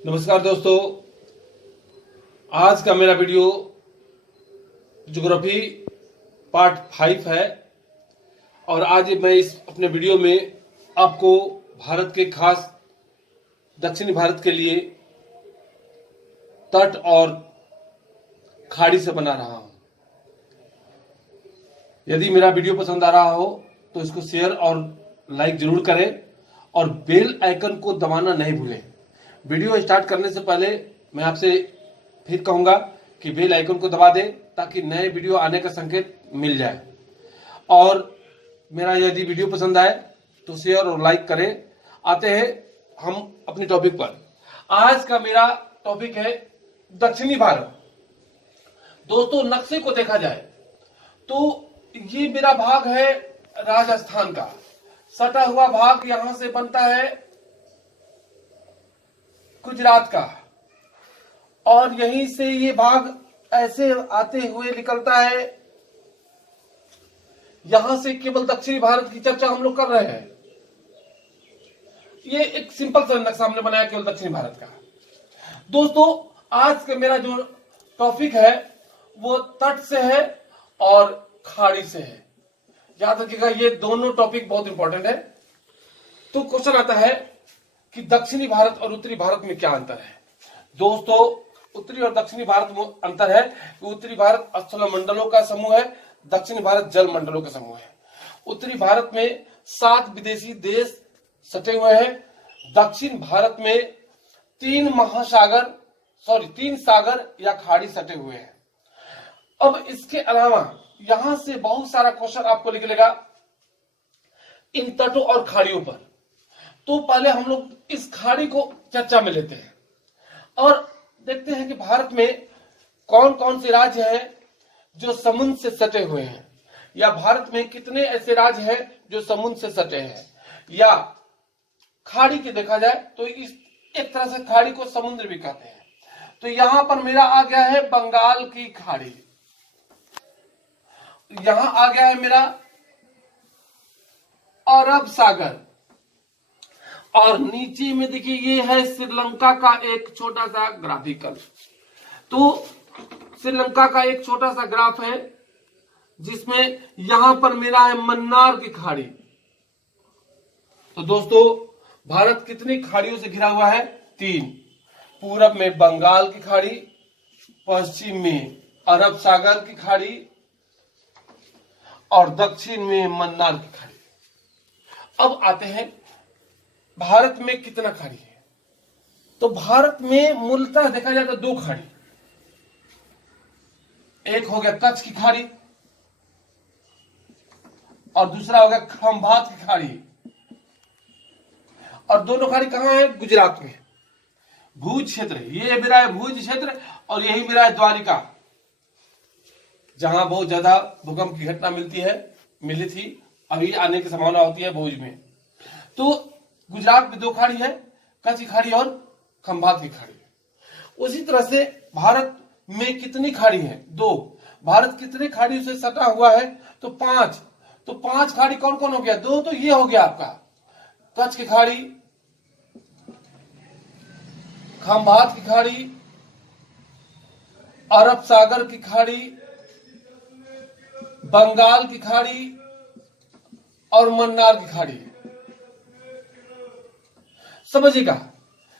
नमस्कार दोस्तों, आज का मेरा वीडियो ज्योग्राफी पार्ट 5 है। और आज मैं इस अपने वीडियो में आपको भारत के खास दक्षिणी भारत के लिए तट और खाड़ी से बना रहा हूं। यदि मेरा वीडियो पसंद आ रहा हो तो इसको शेयर और लाइक जरूर करें और बेल आइकन को दबाना नहीं भूलें। वीडियो स्टार्ट करने से पहले मैं आपसे फिर कहूंगा कि बेल आइकन को दबा दें ताकि नए वीडियो आने का संकेत मिल जाए। और मेरा यदि वीडियो पसंद आए तो शेयर और लाइक करें। आते हैं हम अपने टॉपिक पर। आज का मेरा टॉपिक है दक्षिणी भारत। दोस्तों, नक्शे को देखा जाए तो ये मेरा भाग है राजस्थान का। सटा हुआ भाग यहां से बनता है गुजरात का, और यहीं से ये भाग ऐसे आते हुए निकलता है। यहां से केवल दक्षिणी भारत की चर्चा हम लोग कर रहे हैं। ये एक सिंपल सा नक्शा हमने बनाया केवल दक्षिणी भारत का। दोस्तों, आज का मेरा जो टॉपिक है वो तट से है और खाड़ी से है। याद रखिएगा, ये दोनों टॉपिक बहुत इंपॉर्टेंट है। तो क्वेश्चन आता है कि दक्षिणी भारत और उत्तरी भारत में क्या अंतर है। दोस्तों, उत्तरी और दक्षिणी भारत में अंतर है कि उत्तरी भारत स्थल मंडलों का समूह है, दक्षिणी भारत जल मंडलों का समूह है। उत्तरी भारत में 7 विदेशी देश सटे हुए हैं। दक्षिण भारत में 3 सागर या खाड़ी सटे हुए हैं। अब इसके अलावा यहां से बहुत सारा क्वेश्चन आपको निकलेगा इन तटों और खाड़ियों पर। तो पहले हम लोग इस खाड़ी को चर्चा में लेते हैं और देखते हैं कि भारत में कौन कौन से राज्य हैं जो समुद्र से सटे हुए हैं, या भारत में कितने ऐसे राज्य हैं जो समुद्र से सटे हैं। या खाड़ी के देखा जाए तो इस एक तरह से खाड़ी को समुद्र भी कहते हैं। तो यहां पर मेरा आ गया है बंगाल की खाड़ी, यहां आ गया है मेरा अरब सागर, और नीचे में देखिए ये है श्रीलंका का एक छोटा सा ग्राफिकल। तो श्रीलंका का एक छोटा सा ग्राफ है जिसमें यहां पर मेरा है मन्नार की खाड़ी। तो दोस्तों, भारत कितनी खाड़ियों से घिरा हुआ है? 3। पूरब में बंगाल की खाड़ी, पश्चिम में अरब सागर की खाड़ी और दक्षिण में मन्नार की खाड़ी। अब आते हैं भारत में कितना खाड़ी है। तो भारत में मूलतः देखा जाए तो 2 खाड़ी। एक हो गया कच्छ की खाड़ी और दूसरा हो गया खंभात की खाड़ी। और दोनों खाड़ी कहां है? गुजरात में भुज क्षेत्र। ये मेरा है भुज क्षेत्र और यही मेरा है द्वारिका, जहां बहुत ज्यादा भूकंप की घटना मिली थी, अभी आने की संभावना होती है भुज में। तो गुजरात में 2 खाड़ी है, कच्छ की खाड़ी और खंभात की खाड़ी। उसी तरह से भारत में कितनी खाड़ी है? 2। भारत कितने खाड़ियों से सटा हुआ है? तो 5। तो 5 खाड़ी कौन कौन हो गया? 2 तो ये हो गया आपका कच्छ की खाड़ी, खंभात की खाड़ी, अरब सागर की खाड़ी, बंगाल की खाड़ी और मन्नार की खाड़ी। समझिएगा,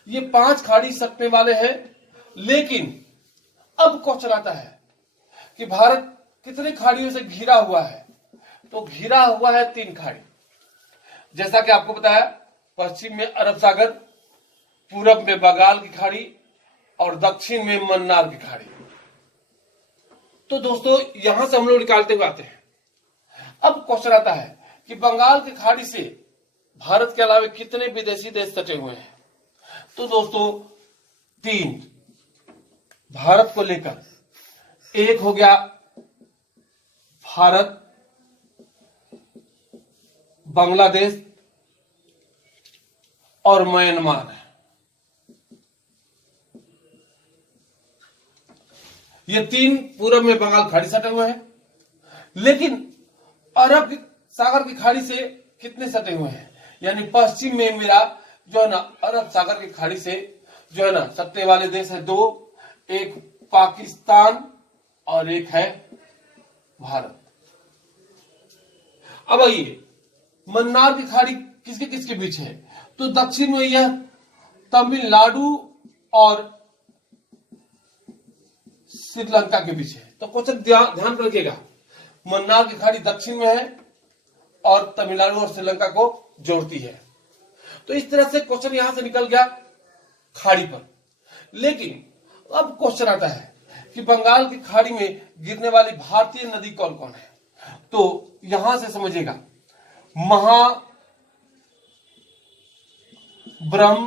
ये 5 खाड़ी सटने वाले हैं। लेकिन अब क्वेश्चन आता है कि भारत कितने खाड़ियों से घिरा हुआ है। तो घिरा हुआ है 3 खाड़ी, जैसा कि आपको बताया। पश्चिम में अरब सागर, पूरब में बंगाल की खाड़ी और दक्षिण में मन्नार की खाड़ी। तो दोस्तों, यहां से हम लोग निकालते हुए आते हैं। अब क्वेश्चन आता है कि बंगाल की खाड़ी से भारत के अलावा कितने विदेशी देश सटे हुए हैं। तो दोस्तों, 3 भारत को लेकर। एक हो गया भारत, बांग्लादेश और म्यांमार है। ये 3 पूरब में बंगाल खाड़ी सटे हुए हैं। लेकिन अरब सागर की खाड़ी से कितने सटे हुए हैं? यानी पश्चिम में मेरा जो है ना अरब सागर की खाड़ी से जो है ना सत्ते वाले देश है दो, एक पाकिस्तान और एक है भारत। अब आइए, मन्नार की खाड़ी किसके किसके बीच है? तो दक्षिण में यह तमिलनाडु और श्रीलंका के बीच है। तो क्वेश्चन ध्यान रखिएगा, मन्नार की खाड़ी दक्षिण में है और तमिलनाडु और श्रीलंका को जोड़ती है। तो इस तरह से क्वेश्चन यहां से निकल गया खाड़ी पर। लेकिन अब क्वेश्चन आता है कि बंगाल की खाड़ी में गिरने वाली भारतीय नदी कौन कौन है? तो यहां से समझिएगा, ब्रह्म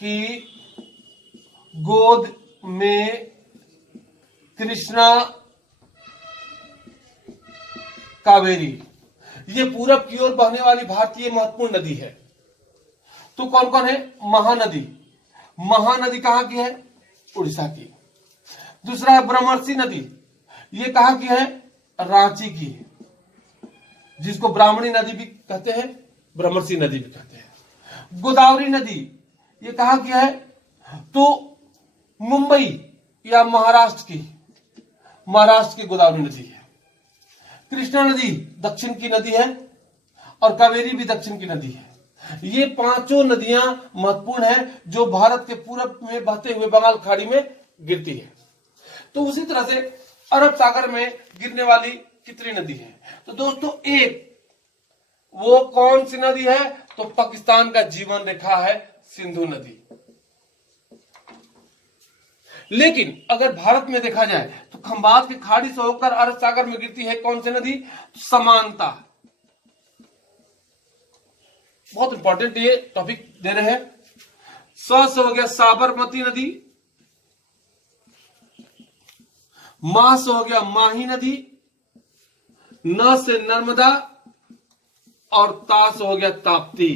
की गोद में कृष्णा, कावेरी, ये पूरब की ओर बहने वाली भारतीय महत्वपूर्ण नदी है। तो कौन कौन है? महानदी। महानदी कहां की है? उड़ीसा की। दूसरा है ब्रह्मर्षि नदी, ये कहां की है? रांची की, जिसको ब्राह्मणी नदी भी कहते हैं, ब्रह्मर्षि नदी भी कहते हैं। गोदावरी नदी, ये कहां की है? तो मुंबई या महाराष्ट्र की गोदावरी नदी है। कृष्णा नदी दक्षिण की नदी है और कावेरी भी दक्षिण की नदी है। ये पांचों नदियां महत्वपूर्ण हैं जो भारत के पूरब में बहते हुए बंगाल खाड़ी में गिरती है। तो उसी तरह से अरब सागर में गिरने वाली कितनी नदी है? तो दोस्तों एक, वो कौन सी नदी है? तो पाकिस्तान का जीवन रेखा है सिंधु नदी। लेकिन अगर भारत में देखा जाए तो खंबात की खाड़ी से होकर अरब सागर में गिरती है कौन सी नदी? समानता। बहुत इंपॉर्टेंट ये टॉपिक दे रहे हैं। स से हो गया साबरमती नदी, मा से हो गया माही नदी, न से नर्मदा और ता से हो गया ताप्ती।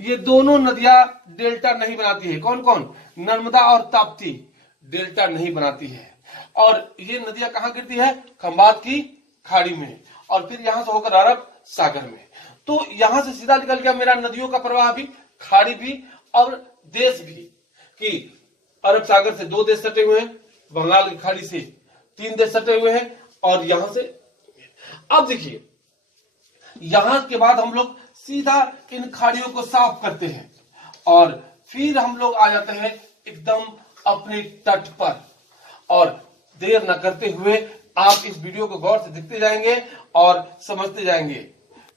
ये दोनों नदियां डेल्टा नहीं बनाती है। कौन कौन? नर्मदा और ताप्ती डेल्टा नहीं बनाती है। और ये नदियां कहां गिरती है? खंबात की खाड़ी में और फिर यहां से होकर अरब सागर में। तो यहां से सीधा निकल गया मेरा नदियों का प्रवाह भी, खाड़ी भी और देश भी, कि अरब सागर से 2 देश सटे हुए हैं, बंगाल की खाड़ी से 3 देश सटे हुए हैं और यहां से। अब देखिए, यहां के बाद हम लोग सीधा इन खाड़ियों को साफ करते हैं और फिर हम लोग आ जाते हैं एकदम अपने तट पर। और देर न करते हुए आप इस वीडियो को गौर से देखते जाएंगे और समझते जाएंगे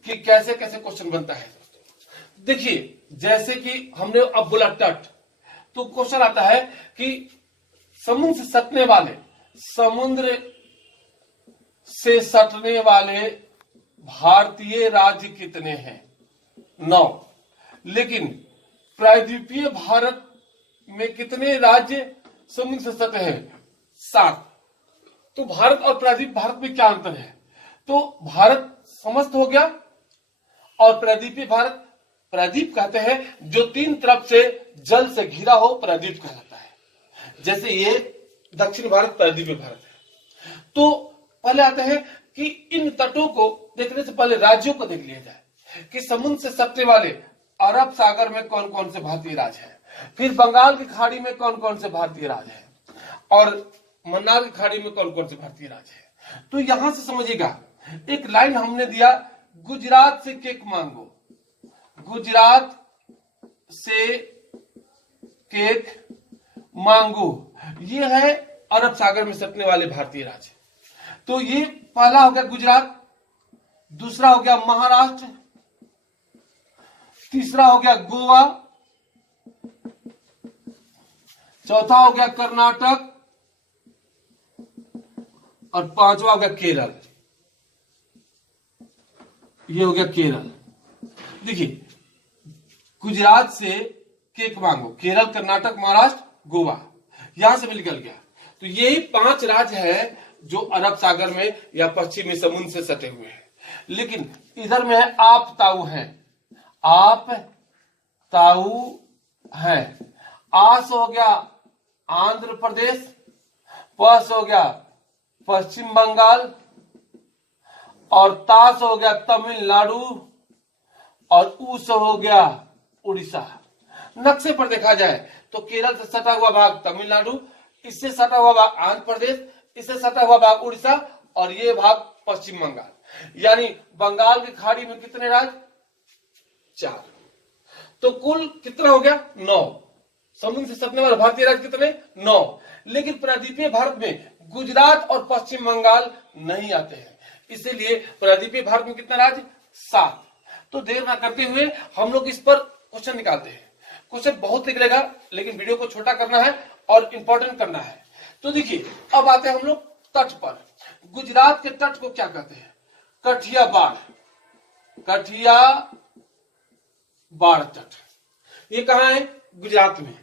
कि कैसे कैसे क्वेश्चन बनता है। देखिए, जैसे कि हमने अब बोला तट, तो क्वेश्चन आता है कि समुद्र से सटने वाले भारतीय राज्य कितने हैं? 9। लेकिन प्रायद्वीपीय भारत में कितने राज्य समुद्र से सटे हैं? 7। तो भारत और प्रायद्वीप भारत में क्या अंतर है? तो भारत समस्त हो गया और प्रायद्वीपीय भारत, प्रायद्वीप कहते हैं जो 3 तरफ से जल से घिरा हो, प्रायद्वीप कहलाता है। जैसे ये दक्षिण भारत प्रायद्वीपीय भारत है। तो पहले आते हैं कि इन तटों को देखने से पहले राज्यों को देख लिया जाए कि समुद्र से सटने वाले अरब सागर में कौन कौन से भारतीय राज्य हैं, फिर बंगाल की खाड़ी में कौन कौन से भारतीय राज्य हैं और मन्नार की खाड़ी में कौन कौन से भारतीय राज्य हैं। तो यहां से समझिएगा, एक लाइन हमने दिया, गुजरात से केक मांगो। गुजरात से केक मांगो, ये है अरब सागर में सटने वाले भारतीय राज्य। तो ये पहला हो गया गुजरात, दूसरा हो गया महाराष्ट्र, तीसरा हो गया गोवा, चौथा हो गया कर्नाटक और 5वां हो गया केरल। ये हो गया केरल। देखिए, गुजरात से केक मांगो, केरल, कर्नाटक, महाराष्ट्र, गोवा, यहां से भी निकल गया। तो यही 5 राज्य है जो अरब सागर में या पश्चिमी समुद्र से सटे हुए हैं। लेकिन इधर में है आप ताऊ है, आप ताऊ है। आस हो गया आंध्र प्रदेश, पस हो गया पश्चिम बंगाल और तास हो गया तमिलनाडु और ऊस हो गया उड़ीसा। नक्शे पर देखा जाए तो केरल से सटा हुआ भाग तमिलनाडु, इससे सटा हुआ भाग आंध्र प्रदेश, इससे सटा हुआ भाग उड़ीसा और ये भाग पश्चिम बंगाल। यानी बंगाल की खाड़ी में कितने राज्य? 4। तो कुल कितना हो गया? 9। समुद्र से सटने वाले भारतीय राज्य कितने? 9। लेकिन प्रायद्वीपीय भारत में गुजरात और पश्चिम बंगाल नहीं आते हैं, इसीलिए प्रायद्वीपीय भारत में कितना राज्य? 7। तो देर ना करते हुए हम लोग इस पर क्वेश्चन निकालते हैं। क्वेश्चन बहुत निकलेगा, लेकिन वीडियो को छोटा करना है और इंपॉर्टेंट करना है। तो देखिए, अब आते हैं हम लोग तट पर। गुजरात के तट को क्या कहते हैं? कठियावाड़। कठियावाड़ तट, ये कहां है? गुजरात में।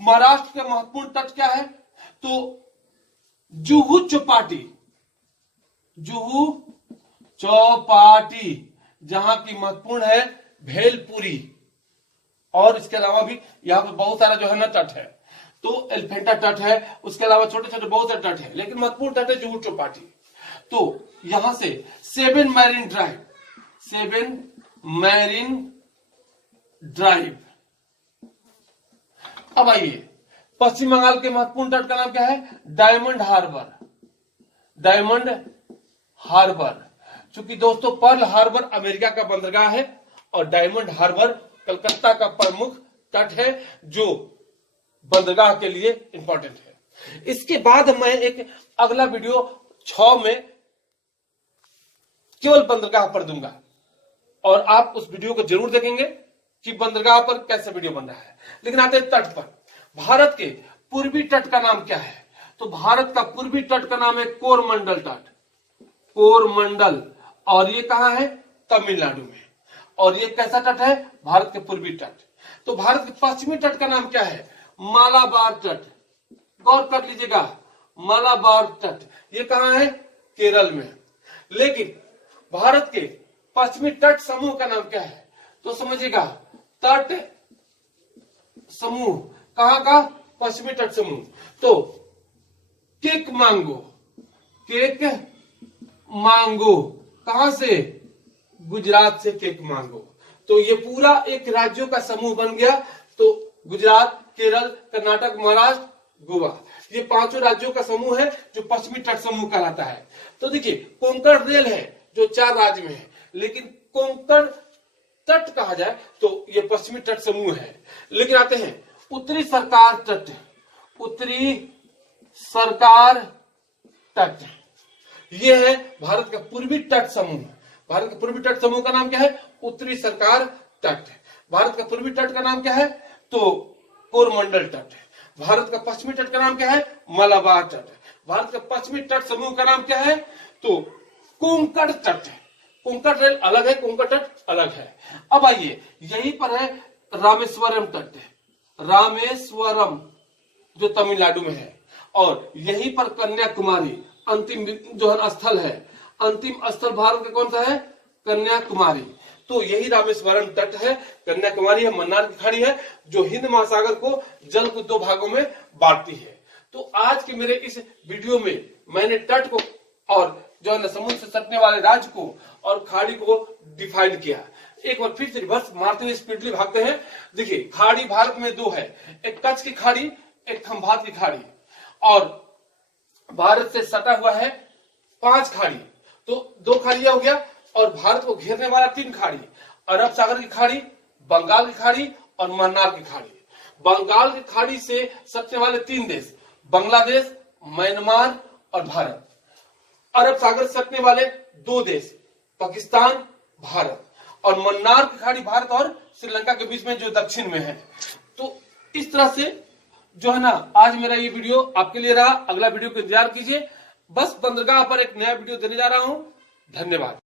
महाराष्ट्र का महत्वपूर्ण तट क्या है? तो जुहू चौपाटी। जुहू चौपाटी, जहां की महत्वपूर्ण है भेलपुरी, और इसके अलावा भी यहाँ पे बहुत सारा जो है ना तट है। तो एलिफेंटा तट है, उसके अलावा छोटे छोटे बहुत सारे तट है, लेकिन महत्वपूर्ण तट है जुहू चौपाटी। तो यहां से 7 मैरीन ड्राइव, 7 मैरीन ड्राइव। अब आइए, पश्चिम बंगाल के महत्वपूर्ण तट का नाम क्या है? Diamond harbour. डायमंड हार्बर, चूंकि दोस्तों पर्ल हार्बर अमेरिका का बंदरगाह है और डायमंड हार्बर कलकत्ता का प्रमुख तट है, जो बंदरगाह के लिए इंपॉर्टेंट है। इसके बाद मैं एक अगला वीडियो 6 में केवल बंदरगाह पर दूंगा, और आप उस वीडियो को जरूर देखेंगे कि बंदरगाह पर कैसे वीडियो बन रहा है। लेकिन आते हैं तट पर। भारत के पूर्वी तट का नाम क्या है? तो भारत का पूर्वी तट का नाम है कोरमंडल तट। कोरमंडल, और ये कहां है? तमिलनाडु में। और ये कैसा तट है? भारत के पूर्वी तट। तो भारत के पश्चिमी तट का नाम क्या है? मालाबार तट। गौर कर लीजिएगा, मालाबार तट, ये कहां है? केरल में। लेकिन भारत के पश्चिमी तट समूह का नाम क्या है? तो समझिएगा, तट समूह कहां का? पश्चिमी तट समूह। तो केक मांगो, केक मांगो कहां से? गुजरात से केक मांगो। तो ये पूरा एक राज्यों का समूह बन गया। तो गुजरात, केरल, कर्नाटक, महाराष्ट्र, गोवा, ये 5 राज्यों का समूह है जो पश्चिमी तट समूह कहलाता है। तो देखिए, कोंकण रेल है जो 4 राज्य में है, लेकिन कोंकण तट कहा जाए तो ये पश्चिमी तट समूह है। लेकिन आते हैं उत्तरी सरकार तट। उत्तरी सरकार तट, ये है भारत का पूर्वी तट समूह। भारत का पूर्वी तट समूह का नाम क्या है? उत्तरी सरकार तट। भारत का पूर्वी तट का नाम क्या है? तो कोरमंडल तट। भारत का पश्चिमी तट का नाम क्या है? मालाबार तट। भारत का पश्चिमी तट समूह का नाम क्या है? तो कोंकण तट। कोंकण रेल अलग है, कोंकण तट अलग है। अब आइए, यहीं पर है रामेश्वरम तट। रामेश्वरम जो तमिलनाडु में है, और यहीं पर कन्याकुमारी अंतिम जो है स्थल है। अंतिम स्थल भारत का कौन सा है? कन्याकुमारी। तो यही रामेश्वरम तट है, कन्याकुमारी है, मन्नार की खाड़ी है, जो हिंद महासागर को जल को 2 भागों में बांटती है। तो आज के मेरे इस वीडियो में मैंने तट को और जो है समुद्र से सटने वाले राज्य को और खाड़ी को डिफाइन किया। एक बार फिर से रिवर्स मारते हुए स्पीडली भागते हैं। देखिए, खाड़ी भारत में 2 है, एक कच्छ की खाड़ी, एक खंभात की खाड़ी, और भारत से सटा हुआ है 5 खाड़ी। तो 2 खाड़ियां हो गया, और भारत को घेरने वाला 3 खाड़ी, अरब सागर की खाड़ी, बंगाल की खाड़ी और मन्नार की खाड़ी। बंगाल की खाड़ी से सटने वाले 3 देश, बांग्लादेश, म्यांमार और भारत। अरब सागर से सटने वाले 2 देश, पाकिस्तान, भारत। और मन्नार की खाड़ी भारत और श्रीलंका के बीच में जो दक्षिण में है। तो इस तरह से जो है ना, आज मेरा ये वीडियो आपके लिए रहा। अगला वीडियो का इंतजार कीजिए। बस बंदरगाह पर एक नया वीडियो देने जा रहा हूं। धन्यवाद।